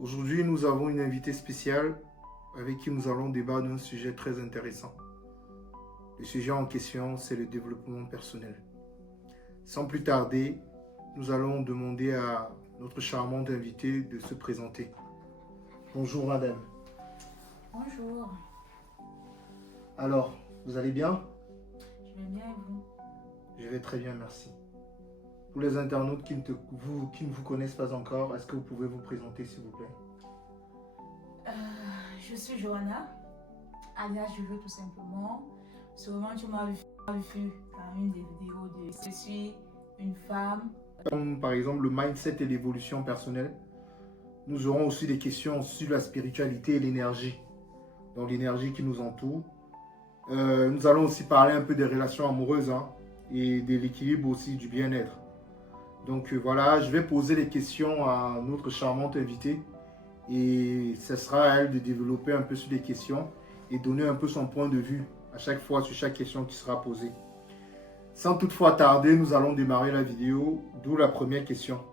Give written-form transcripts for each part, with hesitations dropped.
Aujourd'hui, nous avons une invitée spéciale avec qui nous allons débattre d'un sujet très intéressant. Le sujet en question, c'est le développement personnel. Sans plus tarder, nous allons demander à notre charmante invitée de se présenter. Bonjour madame. Bonjour, Alors, vous allez bien? je vais bien et vous? Je vais très bien, merci. Pour les internautes qui ne vous connaissent pas encore, est-ce que vous pouvez vous présenter s'il vous plaît? Je suis Johanna, alias Jojo tout simplement. Sûrement tu m'as vu dans une des vidéos de Je suis une femme. Comme par exemple le mindset et l'évolution personnelle. Nous aurons aussi des questions sur la spiritualité et l'énergie. Donc l'énergie qui nous entoure. Nous allons aussi parler un peu des relations amoureuses et de l'équilibre aussi du bien-être. Donc voilà, je vais poser les questions à notre charmante invitée et ce sera à elle de développer un peu sur les questions et donner un peu son point de vue à chaque fois sur chaque question qui sera posée. Sans toutefois tarder, nous allons démarrer la vidéo, d'où la première question.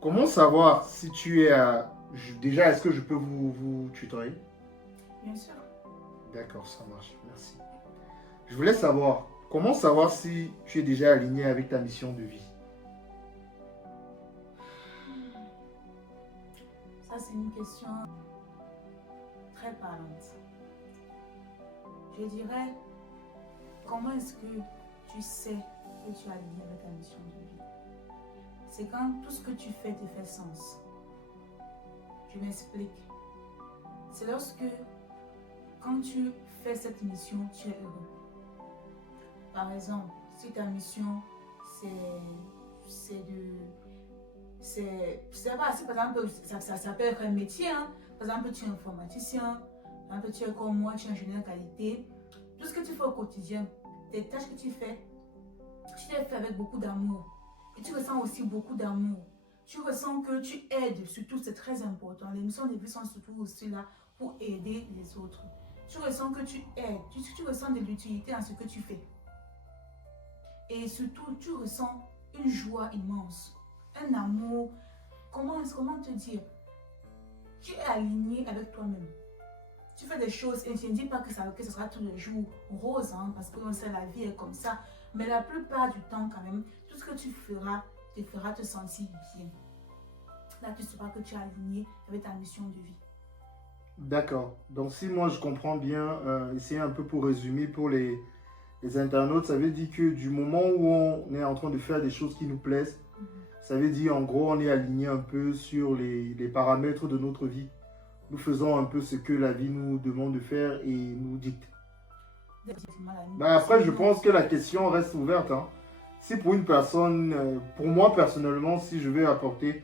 Comment savoir si tu es à... Déjà, est-ce que je peux vous tutoyer? Bien sûr. D'accord, ça marche, merci. Je voulais savoir, comment savoir si tu es déjà aligné avec ta mission de vie? Ça c'est une question très parlante. Je dirais, comment est-ce que tu sais que tu es aligné avec ta mission de vie? C'est quand tout ce que tu fais te fait sens. Je m'explique. C'est lorsque, quand tu fais cette mission, tu es heureux. Par exemple, si ta mission, c'est pas, si par exemple, ça peut être un métier, par exemple, tu es informaticien, par exemple, tu es comme moi, tu es ingénieur qualité, tout ce que tu fais au quotidien, tes tâches que tu les fais avec beaucoup d'amour. Et tu ressens aussi beaucoup d'amour. Tu ressens que tu aides, surtout c'est très important. Les missions de vie sont surtout aussi là pour aider les autres. Tu ressens que tu aides, tu ressens de l'utilité en ce que tu fais. Et surtout, tu ressens une joie immense, un amour. Comment te dire? Tu es aligné avec toi-même. Tu fais des choses et je ne dis pas que ce sera tous les jours rose, parce que sait la vie est comme ça. Mais la plupart du temps, quand même, tout ce que tu feras te fera te sentir bien. Là, tu sauras que tu es aligné avec ta mission de vie. D'accord. Donc si moi je comprends bien, essayer un peu pour résumer pour les internautes, ça veut dire que du moment où on est en train de faire des choses qui nous plaisent, ça veut dire en gros on est aligné un peu sur les paramètres de notre vie. Nous faisons un peu ce que la vie nous demande de faire et nous dicte. Après, je pense que la question reste ouverte. Si pour une personne, pour moi personnellement, si je vais apporter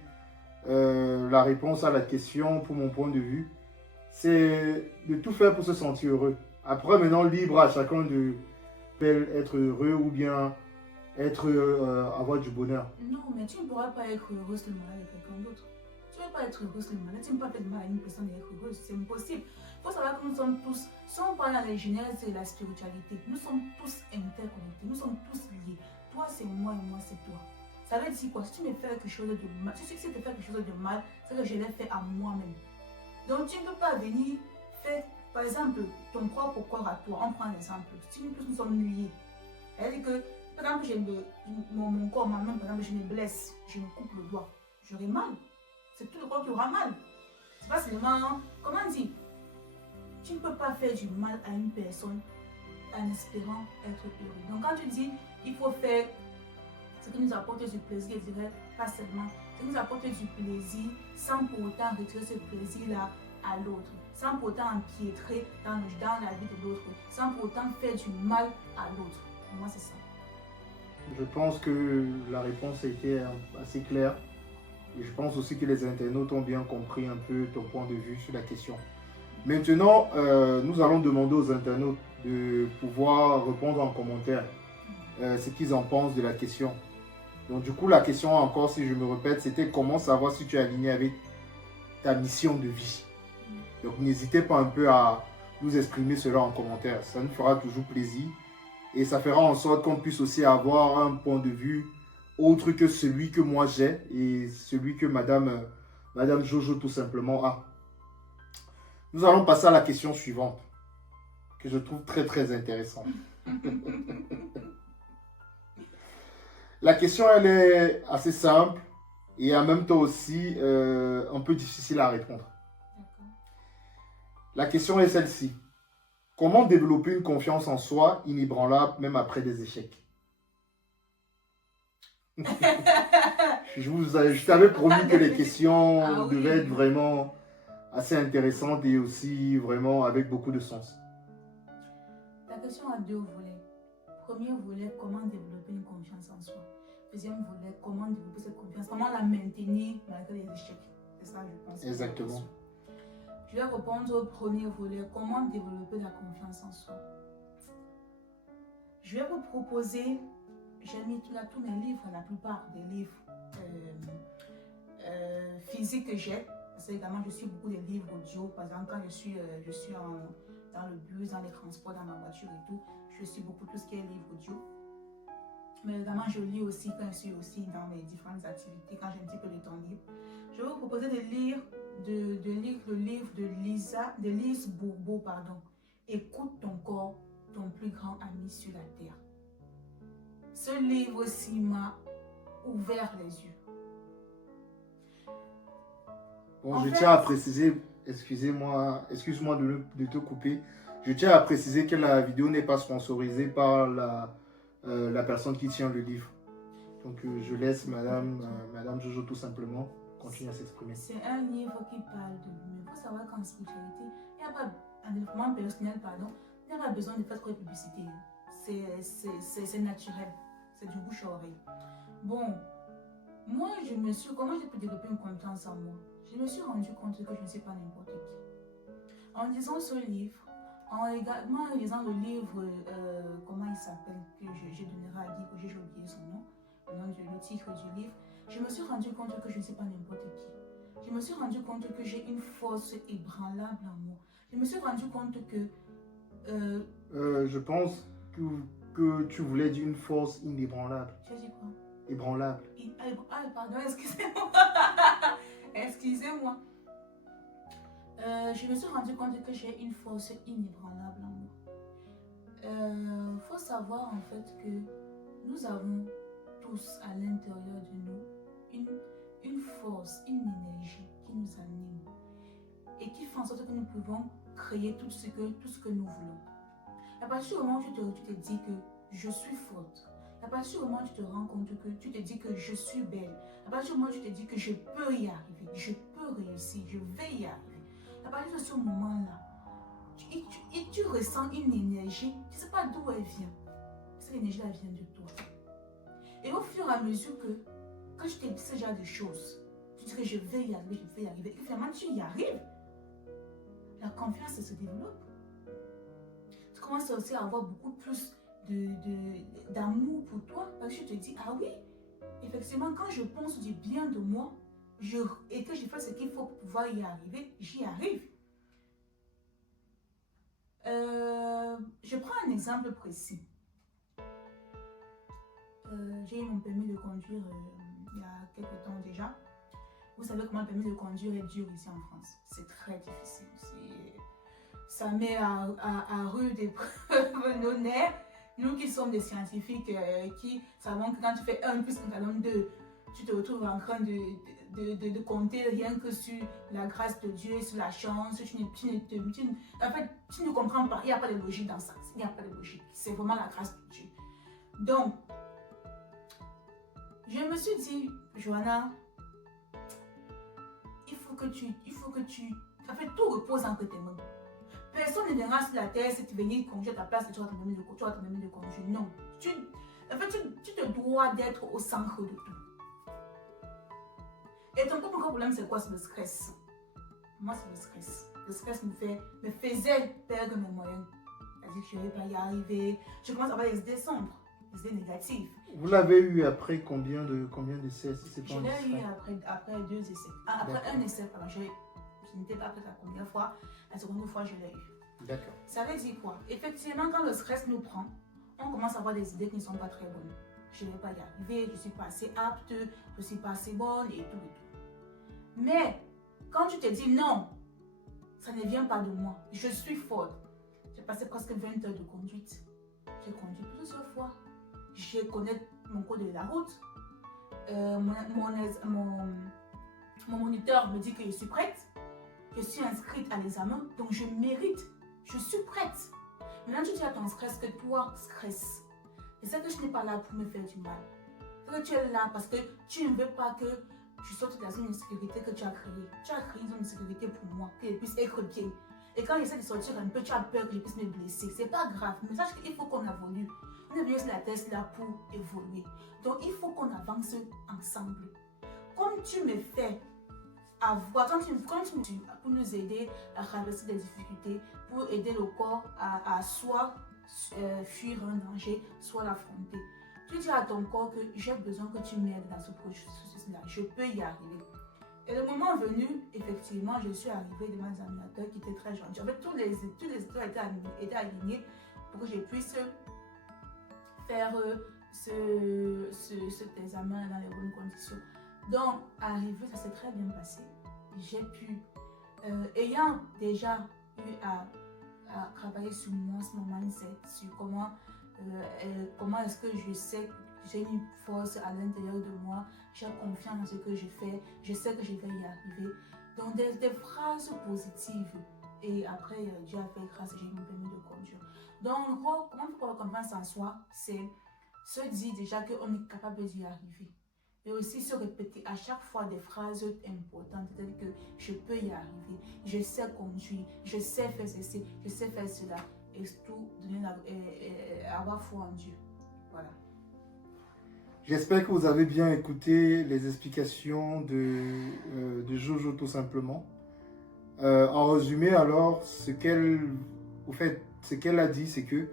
la réponse à la question pour mon point de vue, c'est de tout faire pour se sentir heureux. Après, maintenant, libre à chacun de être heureux ou bien avoir du bonheur. Non, mais tu ne pourras pas être heureux seulement avec quelqu'un d'autre. Tu ne peux pas être heureux seulement. Tu ne peux pas faire de mal à une personne et être heureuse. C'est impossible. Il faut savoir que nous sommes tous, si on parle dans les genèses de la spiritualité, nous sommes tous interconnectés. Nous sommes tous liés. Toi, c'est moi et moi, c'est toi. Ça veut dire quoi? Si tu me fais quelque chose de mal, si tu fais quelque chose de mal, c'est que je l'ai fait à moi-même. Donc, tu ne peux pas venir faire, par exemple, ton propre corps à toi. On prend un exemple. Si nous sommes liés, c'est-à-dire que par exemple, mon corps, moi-même, par exemple, je me blesse, je me coupe le doigt, j'aurai mal. C'est tout le corps qui aura mal. C'est pas seulement, comment dire, tu ne peux pas faire du mal à une personne en espérant être heureux. Donc quand tu dis, il faut faire ce qui nous apporte du plaisir, je dirais pas seulement, ce qui nous apporte du plaisir sans pour autant retirer ce plaisir-là à l'autre, sans pour autant empiétrer dans la vie de l'autre, sans pour autant faire du mal à l'autre. Pour moi, c'est ça. Je pense que la réponse a été assez claire. Et je pense aussi que les internautes ont bien compris un peu ton point de vue sur la question. Maintenant, nous allons demander aux internautes de pouvoir répondre en commentaire ce qu'ils en pensent de la question. Donc du coup, la question encore, si je me répète, c'était comment savoir si tu es aligné avec ta mission de vie. Donc n'hésitez pas un peu à nous exprimer cela en commentaire. Ça nous fera toujours plaisir. Et ça fera en sorte qu'on puisse aussi avoir un point de vue autre que celui que moi j'ai et celui que madame Madame Jojo, tout simplement. Ah. Nous allons passer à la question suivante, que je trouve très, très intéressante. La question, elle est assez simple et en même temps aussi un peu difficile à répondre. La question est celle-ci. Comment développer une confiance en soi inébranlable même après des échecs? Je t'avais promis que les questions devaient être vraiment assez intéressantes et aussi vraiment avec beaucoup de sens. La question a deux volets. Premier volet, comment développer une confiance en soi. Deuxième volet, comment développer cette confiance, comment la maintenir malgré les échecs. C'est ça, je pense. Exactement. Je vais répondre au premier volet, comment développer la confiance en soi. Je vais vous proposer, j'ai mis là tous mes livres, la plupart des livres physiques que j'ai. Parce que également, je suis beaucoup des livres audio. Par exemple, quand je suis dans le bus, dans les transports, dans ma voiture et tout, je suis beaucoup tout ce qui est livre audio. Mais également, je lis aussi quand je suis aussi dans mes différentes activités, quand j'ai un petit peu de temps libre. Je vais vous proposer de lire le livre de Lise Bourbeau, pardon. Écoute ton corps, ton plus grand ami sur la terre. Ce livre aussi m'a ouvert les yeux. Bon, je tiens à préciser, excuse-moi de te couper. Je tiens à préciser que la vidéo n'est pas sponsorisée par la personne qui tient le livre. Donc je laisse Madame Jojo tout simplement continuer à s'exprimer. C'est un livre qui parle de lui-même. Il faut savoir qu'en spiritualité, il n'y a pas, en développement personnel, pardon, il n'y a pas besoin de faire trop de publicité. C'est naturel. C'est du bouche à oreille. Bon, moi, comment j'ai pu développer une confiance en moi? Je me suis rendu compte que je ne suis pas n'importe qui. En lisant ce livre, également en lisant le livre, comment il s'appelle, que j'ai donné à Guy, que j'ai oublié son nom, le titre du livre, je me suis rendu compte que je ne suis pas n'importe qui. Je me suis rendu compte que j'ai une force ébranlable en moi. Je me suis rendu compte que... je pense que tu voulais dire une force inébranlable. Tu as dit quoi? Ébranlable. Pardon, excusez-moi. Excusez-moi. Je me suis rendu compte que j'ai une force inébranlable en moi. Faut savoir en fait que nous avons tous à l'intérieur de nous une force, une énergie qui nous anime et qui fait en sorte que nous pouvons créer tout ce que nous voulons. À partir du moment où tu te dis que je suis forte, à partir du moment où tu te rends compte que tu te dis que je suis belle, à partir du moment où tu te dis que je peux y arriver, je peux réussir, je vais y arriver, à partir de ce moment-là, tu ressens une énergie, tu ne sais pas d'où elle vient. Cette énergie, elle vient de toi. Et au fur et à mesure que je te dis ce genre de choses, tu dis que je vais y arriver, et finalement tu y arrives, la confiance se développe. Tu commences aussi à avoir beaucoup plus d'amour pour toi, parce que tu te dis, ah oui, effectivement, quand je pense du bien de moi, et que je fais ce qu'il faut pour pouvoir y arriver, j'y arrive. Je prends un exemple précis. J'ai eu mon permis de conduire il y a quelques temps déjà. Vous savez comment le permis de conduire est dur ici en France. C'est très difficile. Ça met à rude épreuve nos nerfs. Nous qui sommes des scientifiques, qui savons que quand tu fais 1 plus 1 égale 2, tu te retrouves en train de compter rien que sur la grâce de Dieu, sur la chance. En fait, tu ne comprends pas. Il n'y a pas de logique dans ça. Il n'y a pas de logique. C'est vraiment la grâce de Dieu. Donc, je me suis dit, Johanna, il faut que tu... En fait, tout repose entre tes mains. Personne ne viendra sur la terre si tu venais conduire ta place et tu vas te donner de conduire. Non. En fait, tu te dois d'être au centre de tout. Et ton plus grand problème, c'est quoi? C'est le stress. Moi, c'est le stress. Le stress me faisait perdre mes moyens. C'est-à-dire que je ne vais pas y arriver. Je commence à avoir des idées sombres, des idées négatives. Vous l'avez eu après combien d'essais? Je l'ai eu après 2 essais. Après un essai, pardon. Je n'étais pas prête la première fois. La seconde fois, je l'ai eu. D'accord. Ça veut dire quoi? Effectivement, quand le stress nous prend, on commence à avoir des idées qui ne sont pas très bonnes. Je ne vais pas y arriver, je ne suis pas assez apte, je ne suis pas assez bonne et tout et tout. Mais Quand tu te dis non, ça ne vient pas de moi, je suis forte. J'ai passé presque 20 heures de conduite. J'ai conduit plusieurs fois. Je connais mon code de la route. Mon moniteur me dit que je suis prête. Je suis inscrite à l'examen, donc je mérite. Je suis prête. Maintenant, tu dis à ton stress que toi, stress. Et c'est que je n'ai pas là pour me faire du mal. C'est que tu es là parce que tu ne veux pas que je sorte de la zone de sécurité que tu as créée. Tu as créé une zone de sécurité pour moi, que je puisse être bien. Et quand j'essaie de sortir un peu, tu as peur que je puisse me blesser. C'est pas grave, mais sache qu'il faut qu'on évolue. On est venu sur la terre là pour évoluer. Donc, il faut qu'on avance ensemble. Comme tu me fais avoir, quand tu pour nous aider à traverser des difficultés, pour aider le corps à soit fuir un danger, soit l'affronter. Tu dis à ton corps que j'ai besoin que tu m'aides dans ce processus-là. Je peux y arriver. Et le moment venu, effectivement, je suis arrivée devant des animateurs qui étaient très gentils. En fait, tous les étoiles étaient alignés pour que je puisse faire cet examen dans les bonnes conditions. Donc, arrivé, ça s'est très bien passé. J'ai pu, ayant déjà eu à travailler sur moi, sur mon mindset, sur comment est-ce que je sais que j'ai une force à l'intérieur de moi, j'ai confiance en ce que je fais, je sais que je vais y arriver. Donc, des phrases positives. Et après, Dieu a fait grâce et j'ai eu mon permis de conduire. Donc, en gros, comment on peut avoir confiance en soi, c'est se dire déjà qu'on est capable d'y arriver. Et aussi se répéter à chaque fois des phrases importantes telles que je peux y arriver, je sais conduire, je sais faire ceci, je sais faire cela. Et tout, avoir foi en Dieu. Voilà. J'espère que vous avez bien écouté les explications de Jojo tout simplement. En résumé alors, ce qu'elle a dit, c'est que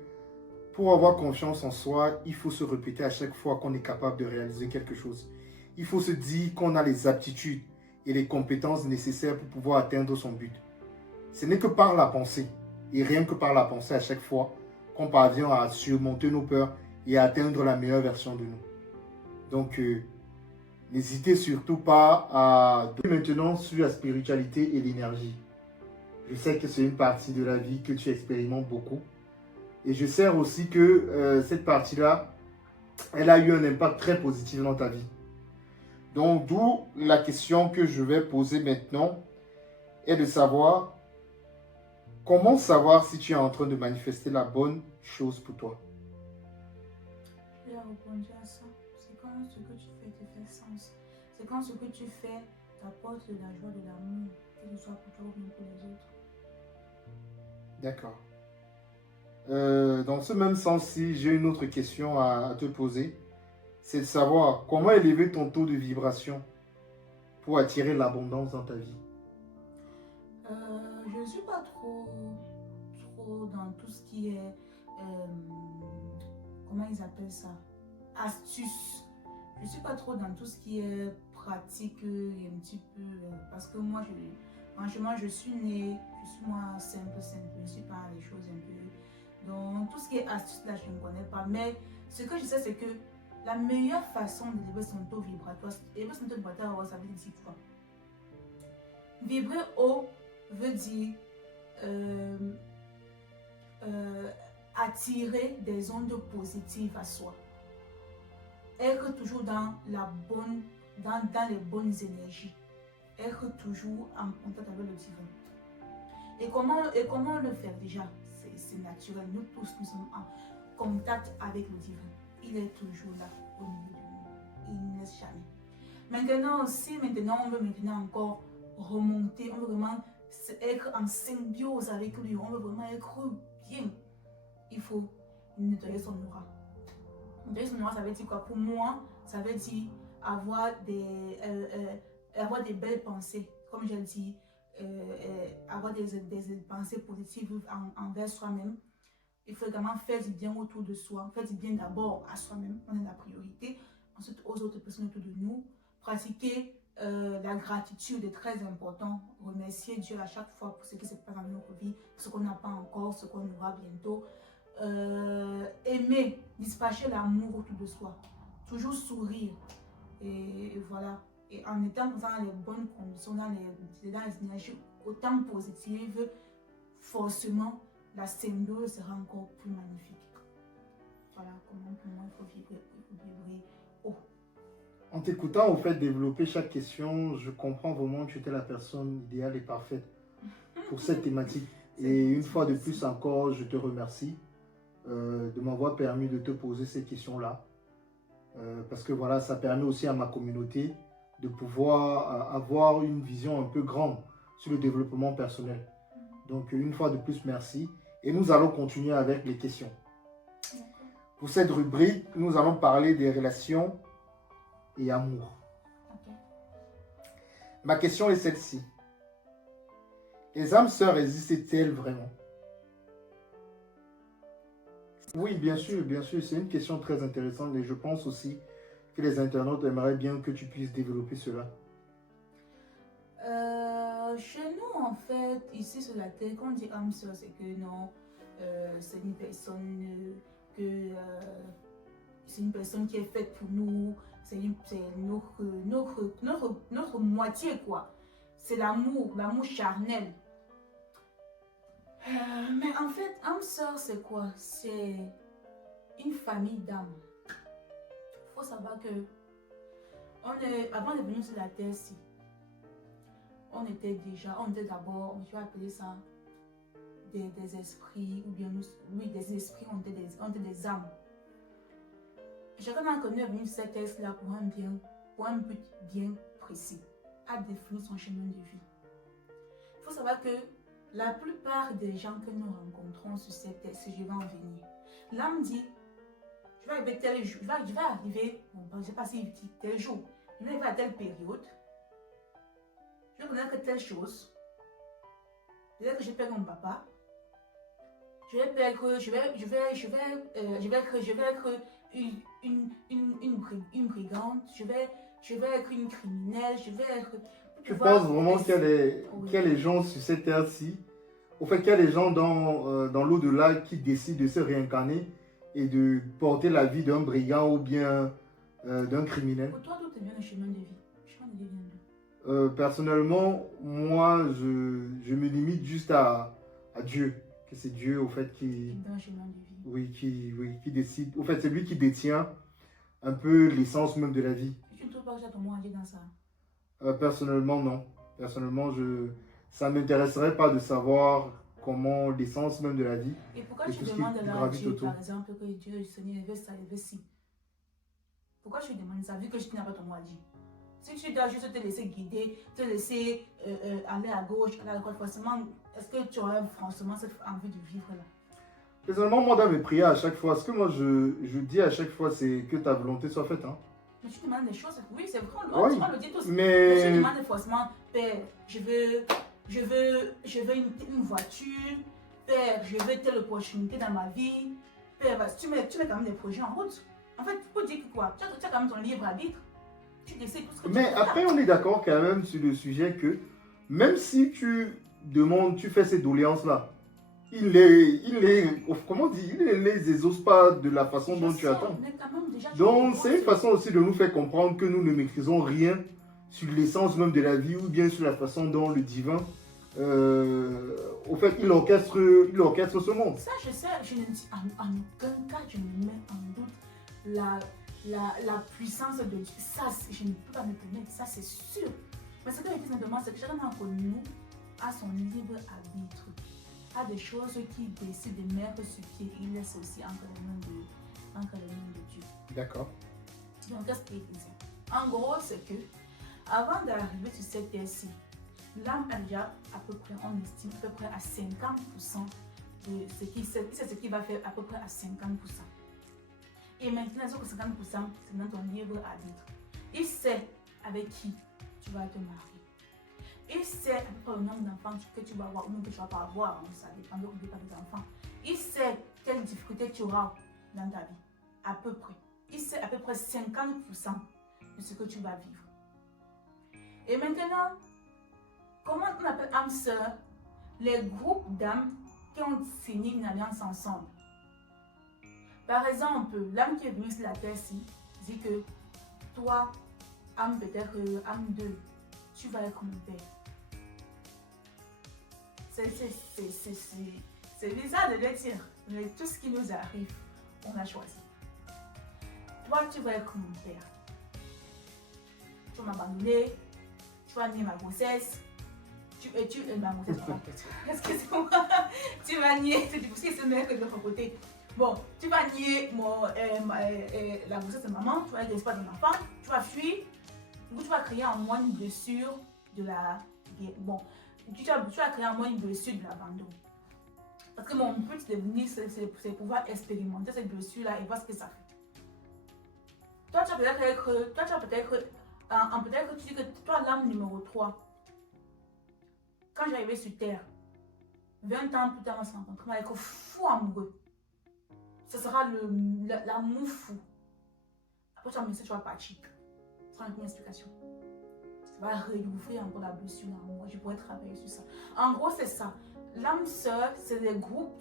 pour avoir confiance en soi, il faut se répéter à chaque fois qu'on est capable de réaliser quelque chose. Il faut se dire qu'on a les aptitudes et les compétences nécessaires pour pouvoir atteindre son but. Ce n'est que par la pensée, et rien que par la pensée à chaque fois, qu'on parvient à surmonter nos peurs et à atteindre la meilleure version de nous. Donc, n'hésitez surtout pas à... Maintenant sur la spiritualité et l'énergie. Je sais que c'est une partie de la vie que tu expérimentes beaucoup. Et je sais aussi que cette partie-là, elle a eu un impact très positif dans ta vie. Donc, d'où la question que je vais poser maintenant est de savoir comment savoir si tu es en train de manifester la bonne chose pour toi. Je vais répondre à ça. C'est quand ce que tu fais te fait sens. C'est quand ce que tu fais t'apporte de la joie, de l'amour, que ce soit pour toi ou pour les autres. D'accord. Dans ce même sens-ci, j'ai une autre question à te poser. C'est de savoir comment élever ton taux de vibration pour attirer l'abondance dans ta vie. Je ne suis pas trop dans tout ce qui est, comment ils appellent ça, astuce. Je ne suis pas trop dans tout ce qui est pratique et un petit peu, parce que moi, franchement, je suis moi simple, je ne suis pas les choses un peu. Donc, tout ce qui est astuce, là, je ne connais pas. Mais ce que je sais, c'est que la meilleure façon d'élever son taux vibratoire, ça veut dire quoi? Vibrer haut veut dire attirer des ondes positives à soi. Être toujours dans les bonnes énergies. Être toujours en contact avec le divin. Et comment le faire déjà? C'est naturel. Nous tous, nous sommes en contact avec le divin. Il est toujours là au milieu de nous. Il ne nous laisse jamais. Maintenant, on veut maintenant encore remonter, on veut vraiment être en symbiose avec lui, on veut vraiment être bien. Il faut nettoyer son aura. Nettoyer son aura, ça veut dire quoi? Pour moi, ça veut dire avoir des belles pensées, comme je le dis, avoir des pensées positives envers soi-même. Il faut également faire du bien autour de soi, faire du bien d'abord à soi-même, on est la priorité, ensuite aux autres personnes autour de nous. Pratiquer la gratitude est très important, remercier Dieu à chaque fois pour ce qui se passe dans notre vie, ce qu'on n'a pas encore, ce qu'on aura bientôt. Aimer, dispatcher l'amour autour de soi, toujours sourire, et voilà. et en étant dans les bonnes conditions, dans les énergies autant positives, forcément, la symbiose sera encore plus magnifique. Voilà comment pour moi il faut vibrer haut. En t'écoutant, au fait, développer chaque question, je comprends vraiment que tu étais la personne idéale et parfaite pour cette thématique. Et une fois de plus encore, je te remercie de m'avoir permis de te poser ces questions-là. Parce que voilà, ça permet aussi à ma communauté de pouvoir avoir une vision un peu grande sur le développement personnel. Donc, une fois de plus, merci. Et nous allons continuer avec les questions. Pour cette rubrique, nous allons parler des relations et amour. Okay. Ma question est celle-ci. Les âmes sœurs existent-elles vraiment? Oui, bien sûr, bien sûr. C'est une question très intéressante et je pense aussi que les internautes aimeraient bien que tu puisses développer cela. Chez nous, en fait, ici sur la Terre, quand on dit âme sœur, c'est que non, c'est une personne c'est une personne qui est faite pour nous, c'est notre moitié, quoi. C'est l'amour charnel. Mais en fait, âme sœur, c'est quoi? C'est une famille d'âmes. Il faut savoir que avant de venir sur la terre, on était d'abord, je vais appeler ça des esprits, ou bien des esprits, on était des âmes. Chacun d'entre nous est venu sur cette terre-là pour un but bien précis, à définir son chemin de vie. Il faut savoir que la plupart des gens que nous rencontrons sur cette terre, si je vais en venir, l'âme dit, je vais arriver tel jour, je vais arriver, bon, je ne sais pas si il dit tel jour, je vais arriver à telle période, je vais connaître telle chose, peut-être que je perds mon papa, je vais être une brigande, je vais être une criminelle, je vais être... Tu penses vraiment qu'il y a les gens sur cette terre-ci, au fait qu'il y a des gens dans l'au-delà qui décident de se réincarner et de porter la vie d'un brigand ou bien d'un criminel? Pour toi, d'où te vient le chemin de vie? Le chemin de vie vient d'où? Personnellement, moi, je me limite juste à Dieu. Que c'est Dieu, au fait, qui décide. Au fait, c'est lui qui détient un peu l'essence même de la vie. Tu ne trouves pas que j'ai ton mot à dire dans ça? Personnellement, non. Personnellement, ça ne m'intéresserait pas de savoir comment l'essence même de la vie. Et pourquoi tu demandes à Dieu, par exemple, que Dieu, le Seigneur, veut ça, il veut ci? Pourquoi tu demandes ça, vu que tu n'as pas ton mot à dire? Si tu dois juste te laisser guider, te laisser aller à gauche, aller à droite, forcément, est-ce que tu aurais forcément cette envie de vivre là? Personnellement, moi, dans mes prières à chaque fois, ce que moi je dis à chaque fois, c'est que ta volonté soit faite. Hein. Mais tu demandes des choses, oui, c'est vrai, on le dit tous. Mais tu demandes forcément, Père, je veux une voiture, Père, je veux telle opportunité dans ma vie, Père, tu mets quand même des projets en route. En fait, tu peux dire que quoi? Tu as quand même ton libre arbitre. Tu décides tout ce que mais tu veux après, faire. on est d'accord quand même sur le sujet que même si tu demandes, tu fais ces doléances-là, il ne les exauce pas de la façon dont tu attends. Donc, c'est une façon aussi de nous faire comprendre que nous ne maîtrisons rien sur l'essence même de la vie ou bien sur la façon dont le divin, au fait, il orchestre ce monde. Ça, je sais, je ne dis en aucun cas, je ne mets en doute la puissance de Dieu. Ça, je ne peux pas me permettre, ça c'est sûr. Mais ce que je dis simplement, c'est que chacun d'entre nous a son libre arbitre, a des choses qui décident de mettre ce qui il laisse aussi entre les mains de Dieu. D'accord. Donc, qu'est-ce qu'il dit? En gros, c'est que avant d'arriver sur cette terre-ci, l'âme a déjà à peu près, on estime à peu près à 50% de ce qui c'est ce qui va faire à peu près à 50%. Et maintenant, sur 50%, c'est dans ton libre arbitre. Il sait avec qui tu vas te marier. Il sait à peu près le nombre d'enfants que tu vas avoir ou même que tu ne vas pas avoir. Ça dépend des enfants. Il sait quelles difficultés tu auras dans ta vie. À peu près. Il sait à peu près 50% de ce que tu vas vivre. Et maintenant, comment on appelle âme sœur? Les groupes d'âmes qui ont signé une alliance ensemble. Par exemple, l'âme qui est venue sur la terre-ci dit que toi, âme peut-être âme 2, tu vas être mon père. C'est bizarre de le dire, mais tout ce qui nous arrive, on a choisi. Toi, tu vas être mon père. Tu vas m'abandonner, tu vas nier ma grossesse. Ma grossesse, excusez-moi. Tu vas nier, c'est parce que c'est le mec de l'autre côté. Bon, tu vas nier la grossesse de maman, tu vas être l'espoir de ma femme, tu vas fuir. Du coup, tu vas créer en moi une blessure de la... Bon, tu vas créer en moi une blessure de l'abandon. Parce que mon but de venir, c'est pouvoir expérimenter cette blessure-là et voir ce que ça fait. Toi, tu vas peut-être tu dis que toi, l'âme numéro 3, quand j'arrivais sur Terre, 20 ans plus tard, on s'est rencontrés, on va être fou amoureux. Ce sera l'amour fou. Après, tu vas me dire, tu vas partir. Sans une explication. Ça va réouvrir encore la blessure en moi. Je pourrais travailler sur ça. En gros, c'est ça. L'âme sœur, c'est des groupes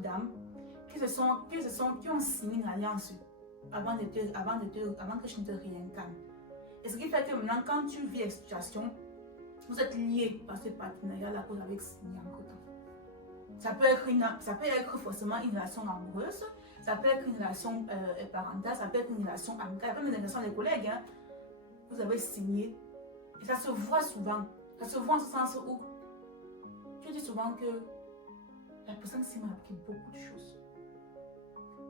d'âmes qui ont signé une alliance avant que je ne te réincarne. Et ce qui fait que maintenant, quand tu vis une situation, vous êtes liés par ce partenariat-là que vous avez signé en temps. Ça peut être forcément une relation amoureuse, ça peut être une relation parentale, ça peut être une relation amicale, même une relation des collègues. Hein. Vous avez signé. Et ça se voit souvent. Ça se voit en ce sens où tu dis souvent que la personne s'y m'a appris beaucoup de choses.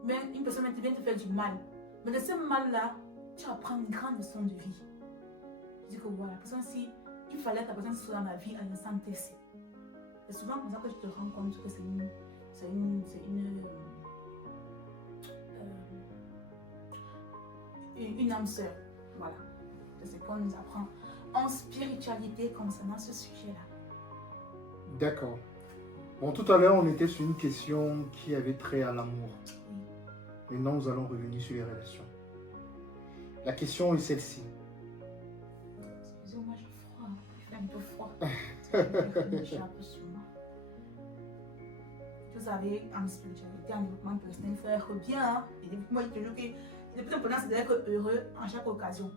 Mais une personne vient te faire du mal. Mais de ce mal-là, tu apprends une grande leçon de vie. Je dis que voilà, la personne, si il fallait que la personne soit dans ma vie à l'instant T. C'est souvent comme ça que je te rends compte que c'est une âme sœur. Voilà. C'est ce qu'on nous apprend en spiritualité concernant ce sujet-là. D'accord. Bon, tout à l'heure, on était sur une question qui avait trait à l'amour. Oui. Maintenant, nous allons revenir sur les relations. La question est celle-ci. Excusez-moi, j'ai froid. Il fait un peu froid. J'ai un peu sur moi. Vous savez, en spiritualité, en développement personnel, il faut être bien. Hein? Et moi, je te jure que le plus important, c'est d'être heureux en chaque occasion.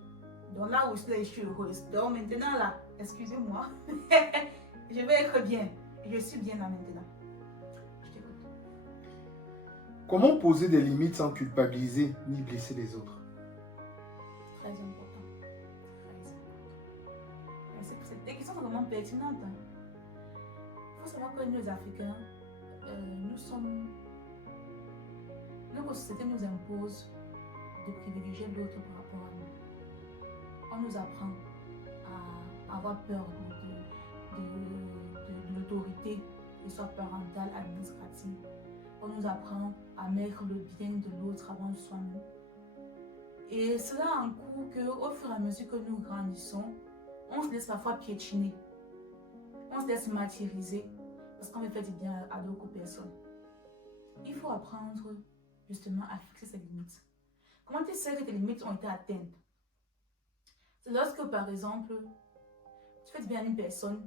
Donc là où je suis heureuse. Donc maintenant, là, excusez-moi, je vais être bien. Je suis bien là maintenant. Je t'écoute. Comment poser des limites sans culpabiliser ni blesser les autres? Très important. Très important. Des questions vraiment pertinentes. Il faut savoir que nous, Africains, notre société nous impose de privilégier l'autre par rapport à nous. On nous apprend à avoir peur de l'autorité, qu'elle soit parentale, administrative. On nous apprend à mettre le bien de l'autre avant soi-même. Et cela en cours qu'au fur et à mesure que nous grandissons, on se laisse parfois piétiner. On se laisse martyriser parce qu'on veut faire du bien à d'autres personnes. Il faut apprendre justement à fixer ses limites. Comment tu sais que tes limites ont été atteintes? C'est lorsque, par exemple, tu fais du bien à une personne,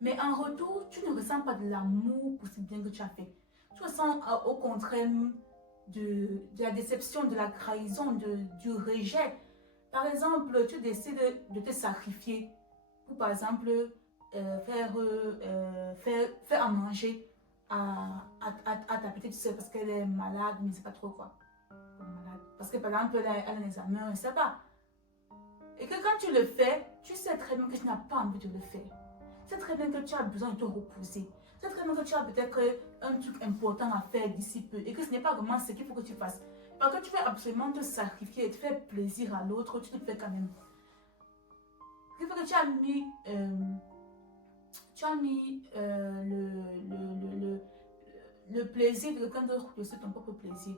mais en retour, tu ne ressens pas de l'amour pour ce bien que tu as fait. Tu ressens au contraire de la déception, de la trahison, du rejet. Par exemple, tu décides de te sacrifier pour, par exemple, faire à manger à ta petite soeur parce qu'elle est malade, mais ne sait pas trop quoi. Malade. Parce que, par exemple, elle a un examen, elle ne sait pas. Et que quand tu le fais, tu sais très bien que tu n'as pas envie de le faire. Tu sais très bien que tu as besoin de te reposer. Tu sais très bien que tu as peut-être un truc important à faire d'ici peu et que ce n'est pas vraiment ce qu'il faut que tu fasses. Parce que tu veux absolument te sacrifier et te faire plaisir à l'autre, tu te fais quand même. Il faut que tu as mis le plaisir de quelqu'un d'autre que ton propre plaisir.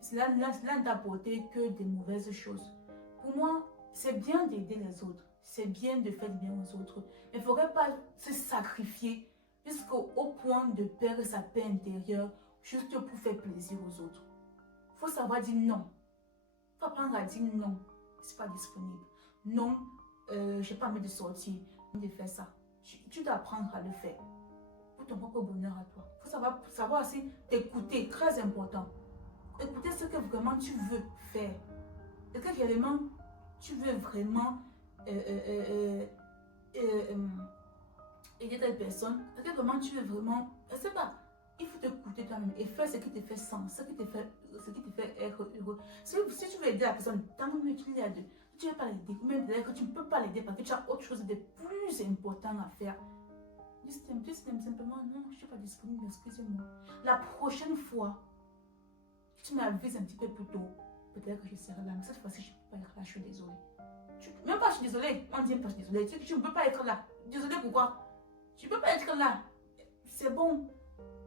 Cela ne t'a apporté que des mauvaises choses. Pour moi, c'est bien d'aider les autres. C'est bien de faire du bien aux autres. Mais il ne faudrait pas se sacrifier jusqu'au point de perdre sa paix intérieure juste pour faire plaisir aux autres. Il faut savoir dire non. Il faut apprendre à dire non. Ce n'est pas disponible. Non, je n'ai pas envie de sortir, de faire ça. Tu dois apprendre à le faire. Pour ton propre bonheur à toi. Il faut savoir aussi t'écouter. Très important. Écouter ce que vraiment tu veux faire. Et que réellement tu veux vraiment aider telle personne, est-ce que vraiment tu veux vraiment, je sais pas, il faut t'écouter toi-même et faire ce qui te fait sens, ce qui te fait être heureux. Si tu veux aider la personne, tant mieux, tu l'aides. Si tu ne veux pas l'aider, même que tu ne peux pas l'aider parce que tu as autre chose de plus important à faire. Dis simplement, non, je ne suis pas disponible, excusez-moi. La prochaine fois, tu m'avises un petit peu plus tôt, peut-être que je serai là, mais cette fois-ci, je ne peux pas être là, je suis désolée. Même pas, je suis désolée, on dit pas, je suis désolée, tu ne peux pas être là. Désolée, pourquoi? Tu ne peux pas être là. C'est bon.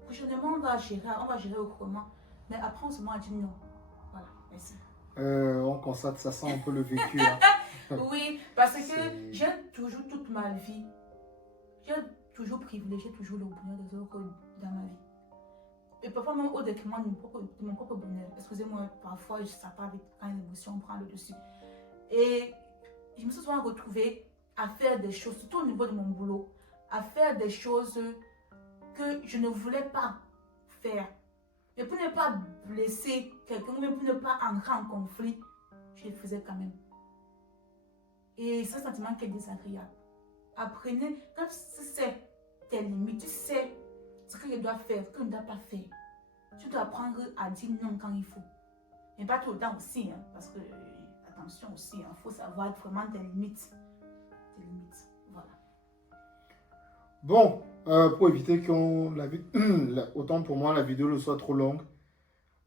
Prochainement, on va gérer autrement. Mais après, on se met à dire non. Voilà, merci. On constate, ça sent un peu le vécu. Hein. Oui, parce que j'ai toujours toute ma vie, j'ai toujours privilégié toujours le bonheur des autres dans ma vie. Et parfois même au détriment de mon propre bonheur. Excusez-moi, parfois ça part avec quand l'émotion prend le dessus. Et je me suis souvent retrouvée à faire des choses, surtout au niveau de mon boulot, à faire des choses que je ne voulais pas faire. Mais pour ne pas blesser quelqu'un, ou même pour ne pas entrer en conflit, je le faisais quand même. Et c'est un sentiment qui est désagréable. Apprenez, quand tu sais tes limites, tu sais ce que je dois faire, ce que je ne dois pas faire. Tu dois apprendre à dire non quand il faut. Mais pas tout le temps aussi, hein, parce que, attention aussi, il faut savoir vraiment tes limites. Tes limites, voilà. Bon, pour éviter qu'on autant pour moi la vidéo ne soit trop longue,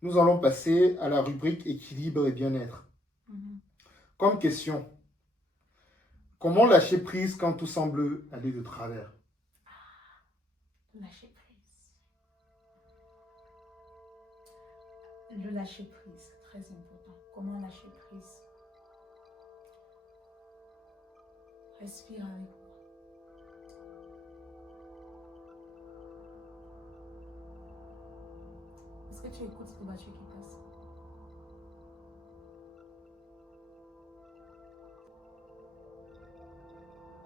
nous allons passer à la rubrique équilibre et bien-être. Comme question, comment lâcher prise quand tout semble aller de travers? Lâcher prise. Le lâcher prise, très important. Comment lâcher prise? Respire avec moi. Est-ce que tu écoutes cette voiture qui passe?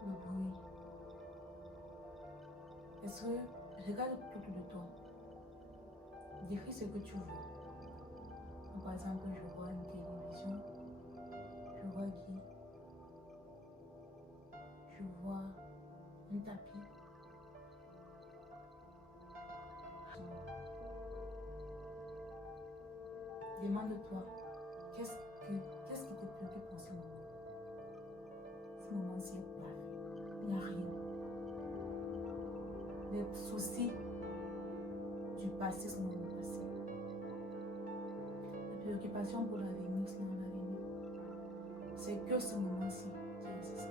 Le bruit. Est-ce que regarde tout autour de toi? Décris ce que tu vois. Par exemple, je vois une télévision, je vois Guy, je vois un tapis. Demande-toi, qu'est-ce qui te préoccupe en ce moment? Ce moment-ci est parfait. Il n'y a rien. Les soucis du passé sont dans le passé. Les préoccupations pour l'avenir sont dans l'avenir. C'est que ce moment-ci qui existe.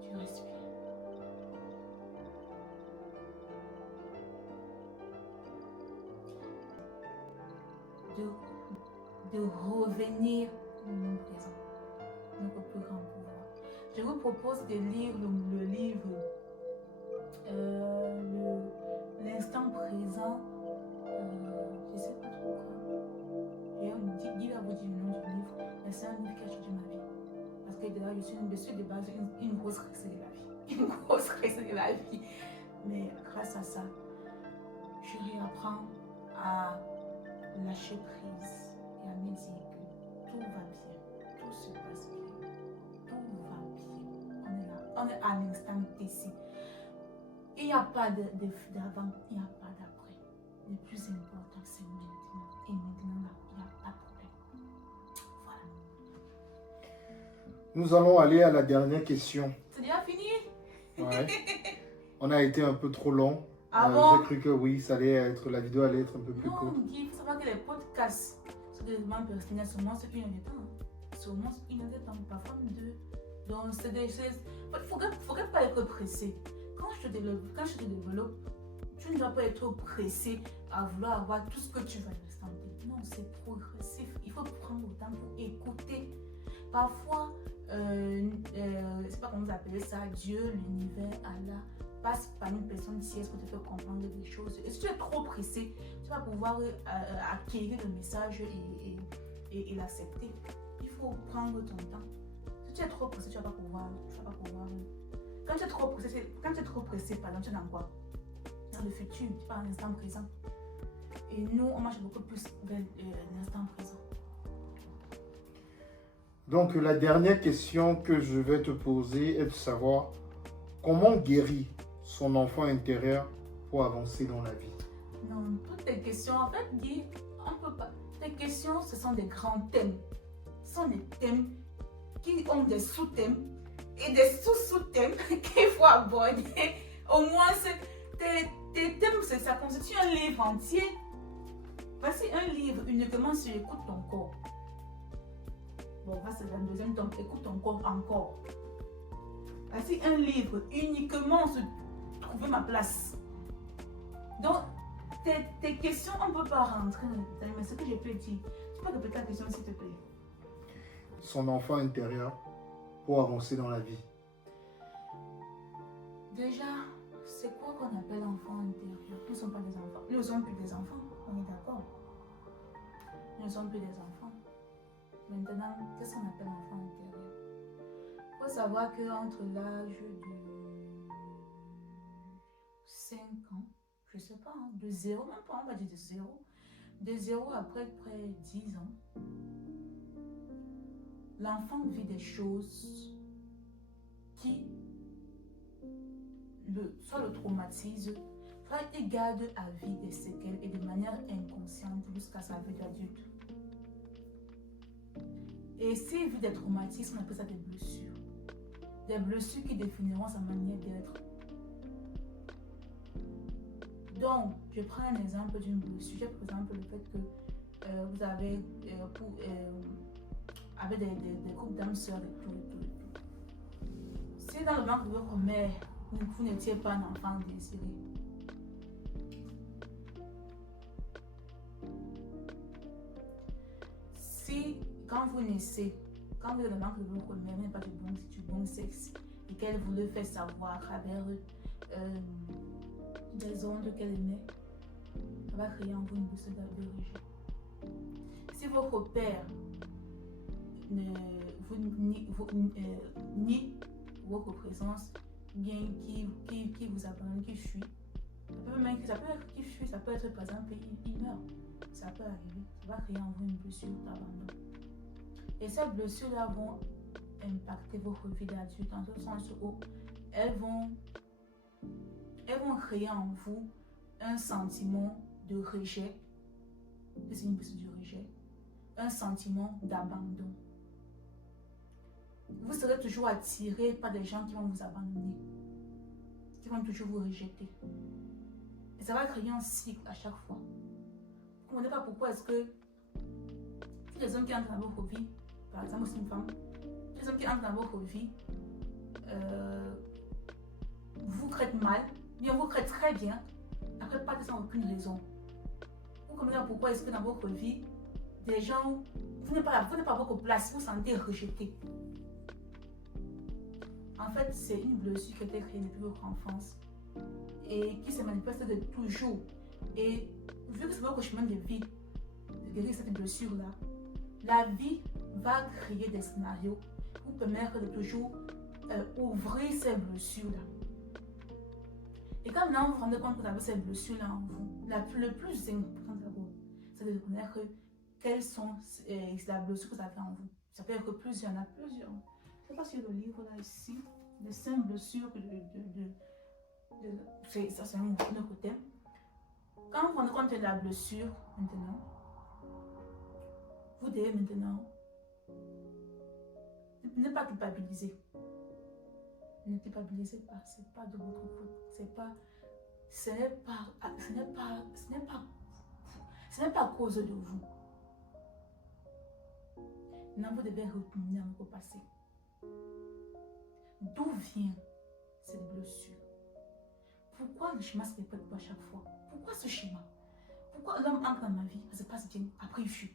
Tu respires. De revenir au moment présent, notre plus grand pouvoir. Je vous propose de lire le livre L'instant présent. Je ne sais pas trop quoi. Guy va vous dire le nom du livre, mais c'est un livre qui a changé ma vie. Parce que déjà, je suis de base une grosse restée de la vie. Une grosse restée de la vie. Mais grâce à ça, je réapprends à lâcher prise et à me dire que tout va bien, tout se passe bien, tout va bien. On est là, on est à l'instant ici. Il n'y a pas d'avant, il n'y a pas d'après. Le plus important, c'est maintenant. Et maintenant, là, il n'y a pas de problème. Voilà. Nous allons aller à la dernière question. C'est déjà fini? Ouais. On a été un peu trop long. Ah bon? J'ai cru que oui, la vidéo allait être un peu plus courte. Non, il faut savoir que les podcasts, c'est des éléments personnels, seulement c'est une heure de temps. Seulement une heure de temps, parfois deux. Donc c'est des choses. Il ne faut pas être pressé. Quand je te développe, tu ne dois pas être pressé à vouloir avoir tout ce que tu veux à l'instant T. Non, c'est progressif. Il faut prendre le temps pour écouter. Parfois, je ne sais pas comment vous appelez ça, Dieu, l'univers, Allah, passe par une personne tierce pour te faire comprendre des choses. Et si tu es trop pressé, tu vas pouvoir acquérir le message et l'accepter. Il faut prendre ton temps. Si tu es trop pressé, tu ne vas pas pouvoir. Quand tu es trop pressé, par exemple, tu es dans quoi? Dans le futur, tu parles l'instant présent. Et nous, on marche beaucoup plus vers l'instant présent. Donc, la dernière question que je vais te poser est de savoir comment guérir son enfant intérieur pour avancer dans la vie. Non, toutes tes questions, en fait, Guy, on peut pas. Tes questions, ce sont des grands thèmes. Ce sont des thèmes qui ont des sous-thèmes et des sous-sous-thèmes qu'il faut aborder. Au moins, tes thèmes, ça constitue un livre entier. Voici un livre uniquement sur écoute ton corps. Bon, ça c'est le deuxième tome, écoute ton corps encore. Voici un livre uniquement sur trouver ma place. Donc, tes questions, on ne peut pas rentrer dans les détails, mais ce que je peux dire, tu peux répéter ta question s'il te plaît. Son enfant intérieur pour avancer dans la vie. Déjà, c'est quoi qu'on appelle enfant intérieur? Nous ne sommes pas des enfants. Nous ne sommes plus des enfants, on est d'accord? Nous ne sommes plus des enfants. Maintenant, qu'est-ce qu'on appelle enfant intérieur? Il faut savoir qu'entre l'âge de 5 ans, je ne sais pas, hein, de 0, même pas, on va dire de 0 à près 10 ans, l'enfant vit des choses qui soit le traumatisent, soit il garde à vie des séquelles et de manière inconsciente jusqu'à sa vie d'adulte. Et s'il vit des traumatismes, on appelle ça des blessures. Des blessures qui définiront sa manière d'être. Donc, je prends un exemple d'une blessure. Par exemple, le fait que vous avez avec des groupes d'âmes sœurs et tout. Si dans le ventre de votre mère, vous n'étiez pas un enfant désiré, si quand vous naissez, quand vous êtes dans le ventre de votre mère, vous n'avez pas du bon sexe et qu'elle vous le fait savoir à travers des ondes qu'elle émet, ça va créer en vous une blessure de rejet. Si votre père nie votre présence, bien qui vous abandonne, qui fuit, ça peut être qui fuit, ça peut être par exemple il meurt, ça peut arriver, ça va créer en vous une blessure d'abandon. Et ces blessures-là vont impacter votre vie d'adulte dans le sens où elles vont créer en vous un sentiment de rejet, c'est une blessure du rejet, un sentiment d'abandon. Vous serez toujours attiré par des gens qui vont vous abandonner, qui vont toujours vous rejeter. Et ça va créer un cycle à chaque fois. Vous ne comprenez pas pourquoi est-ce que tous les hommes qui entrent dans votre vie, par exemple c'est une femme, tous les hommes qui entrent dans votre vie vous traitent mal, bien vous traitent très bien, après pas sans aucune raison. Vous comprenez pas pourquoi est-ce que dans votre vie, des gens, vous n'êtes pas à votre place, vous vous sentez rejeté. En fait, c'est une blessure qui a été créée depuis votre enfance et qui se manifeste de toujours. Et vu que c'est votre chemin de vie de guérir cette blessure-là, la vie va créer des scénarios pour permettre de toujours ouvrir ces blessures-là. Et quand maintenant vous vous rendez compte que vous avez ces blessures-là en vous, le plus important d'abord, c'est de reconnaître quelles sont la blessure que vous avez en vous. Ça peut être plusieurs, il y en a plusieurs. Je ne sais pas si le livre là ici, les 5 blessures ça c'est un autre thème. Quand vous vous rendez compte de la blessure maintenant, vous devez maintenant ne pas culpabiliser. Ne culpabilisez pas, ce n'est pas de votre faute. Ce n'est pas à cause de vous. Non, vous devez retourner à votre passé. D'où vient cette blessure? Pourquoi le schéma se répète à chaque fois? Pourquoi ce schéma? Pourquoi l'homme entre dans ma vie, ça se passe bien, après il fuit?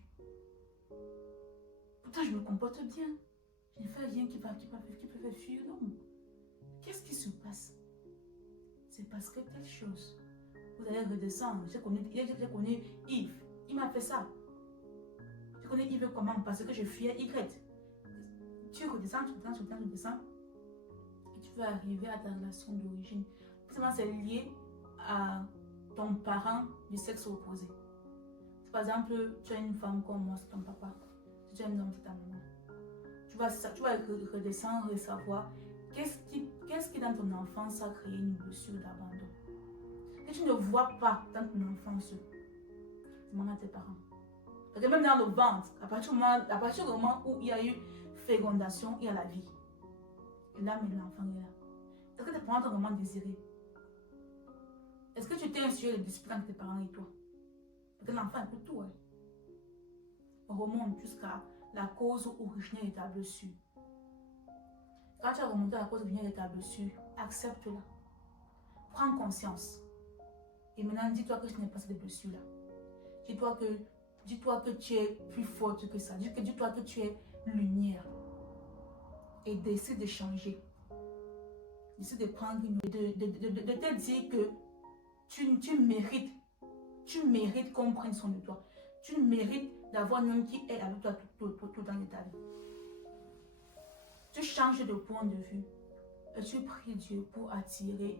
Pourtant je me comporte bien. Je ne fais rien qui peut faire fuir l'homme. Qu'est-ce qui se passe? C'est parce que telle chose. Vous allez redescendre. J'ai connu Yves. Il m'a fait ça. Je connais Yves comment? Parce que je fuyais Y. Tu redescends. Et tu vas arriver à ta relation d'origine. C'est lié à ton parent du sexe opposé. Par exemple, tu as une femme comme moi, c'est ton papa. Si tu as un homme, c'est ta maman. tu vas redescendre et savoir qu'est-ce qui dans ton enfance a créé une blessure d'abandon. Si tu ne vois pas dans ton enfance, demande à tes parents. Parce que même dans le ventre, à partir du moment où il y a eu fécondation, il y a la vie. Et l'âme de l'enfant est là. Est-ce que tes parents t'ont vraiment désiré? Est-ce que tu t'es insuré de disputes entre tes parents et toi? Parce que l'enfant écoute tout. On remonte jusqu'à la cause originelle de ta blessure. Quand tu as remonté à la cause originelle de ta blessure, accepte-la. Prends conscience. Et maintenant, dis-toi que ce n'est pas cette blessure-là. Dis-toi que tu es plus forte que ça. Dis-toi que tu es lumière. Et décide de changer. Décide de prendre de te dire que tu mérites qu'on prenne soin de toi. Tu mérites d'avoir un homme qui est avec toi tout le temps de ta vie. Tu changes de point de vue. Et tu pries Dieu pour attirer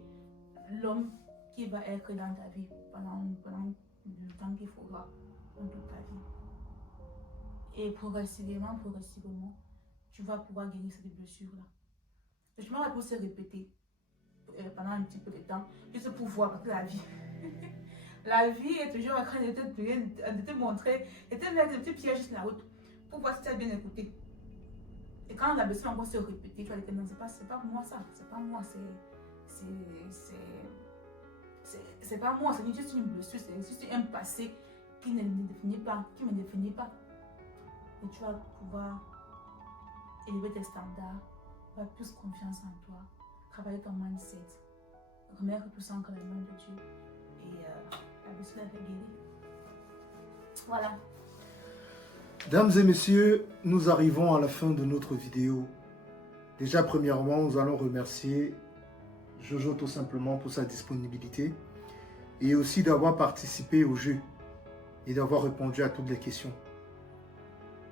l'homme qui va être dans ta vie pendant le temps qu'il faudra dans toute ta vie. Et progressivement, tu vas pouvoir guérir cette blessure-là. Je me rappelle se répéter pendant un petit peu de temps, juste pour voir, parce que la vie est toujours en train de te montrer, de te mettre des petits pièges sur la route pour voir si tu as bien écouté. Et quand la blessure encore se répéter, tu vas dire non, c'est pas moi ça, c'est pas moi, c'est pas moi, c'est juste une blessure, c'est juste un passé qui ne me définit pas, Et tu vas pouvoir élever tes standards, avoir plus confiance en toi, travailler ton mindset, remettre tout ça entre les mains de Dieu et la blessure est guérie. Voilà. Dames et messieurs, nous arrivons à la fin de notre vidéo. Déjà, premièrement, nous allons remercier Jojo tout simplement pour sa disponibilité et aussi d'avoir participé au jeu et d'avoir répondu à toutes les questions.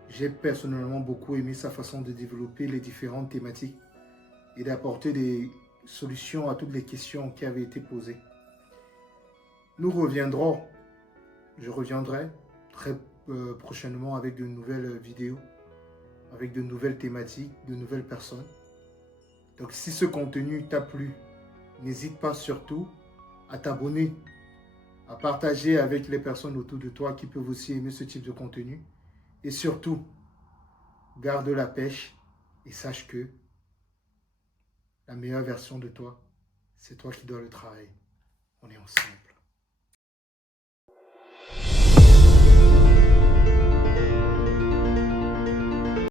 J'ai personnellement beaucoup aimé sa façon de développer les différentes thématiques et d'apporter des solutions à toutes les questions qui avaient été posées. Je reviendrai très prochainement avec de nouvelles vidéos, avec de nouvelles thématiques, de nouvelles personnes. Donc si ce contenu t'a plu, n'hésite pas surtout à t'abonner, à partager avec les personnes autour de toi qui peuvent aussi aimer ce type de contenu. Et surtout, garde la pêche et sache que la meilleure version de toi, c'est toi qui dois le travailler. On est ensemble.